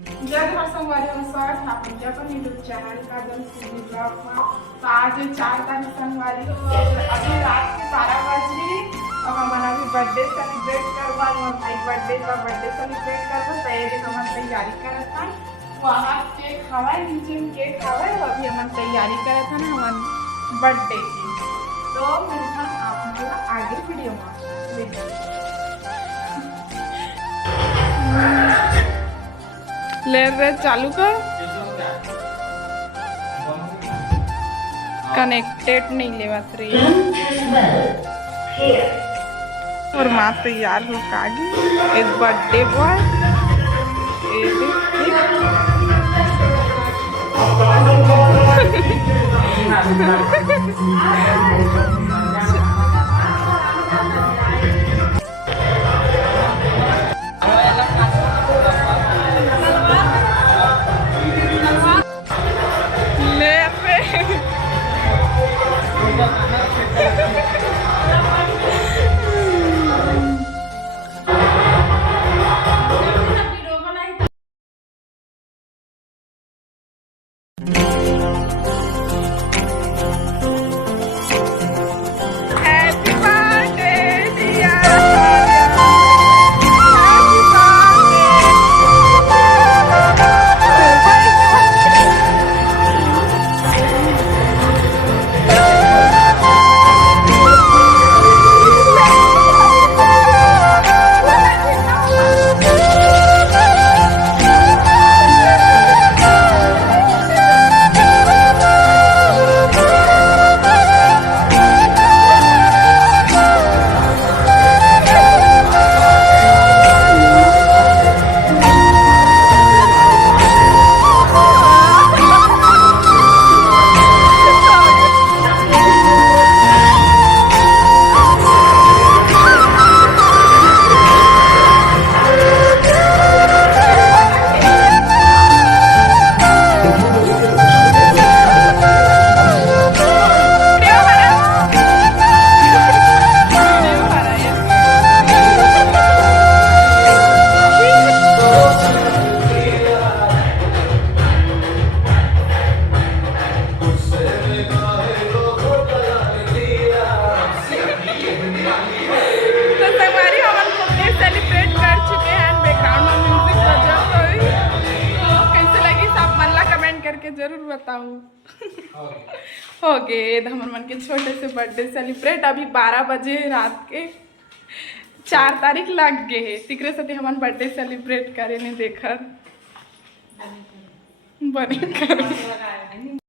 जय हर संगवारी स्वागत है आपके अपन यूट्यूब चैनल का जन सिटी ब्लॉग में। तो आज 4 तारीख संगवारी अभी रात के 12 बजे और हमारा भी बर्थडे सेलिब्रेट करवा भाई बर्थडे का बर्थडे सेलिब्रेट करवा तो ये दिन हम तैयारी करत था वहाँ केक खावा नीचे केक खावा अभी हम तैयारी करत था ना हमारे बर्थडे की। तो मिलता आप लोग आगे वीडियो में ले रहे चालू कर कनेक्टेड नहीं ले बात रही और माँ तैयार हो कागी एक बर्थडे बॉय जरूर बताऊं। हो गए हमर मन के छोटे से बर्थडे सेलिब्रेट अभी 12 बजे रात के 4 तारीख लग गए है तिकरे साथे हमन बर्थडे सेलिब्रेट करे ने देखर बने कर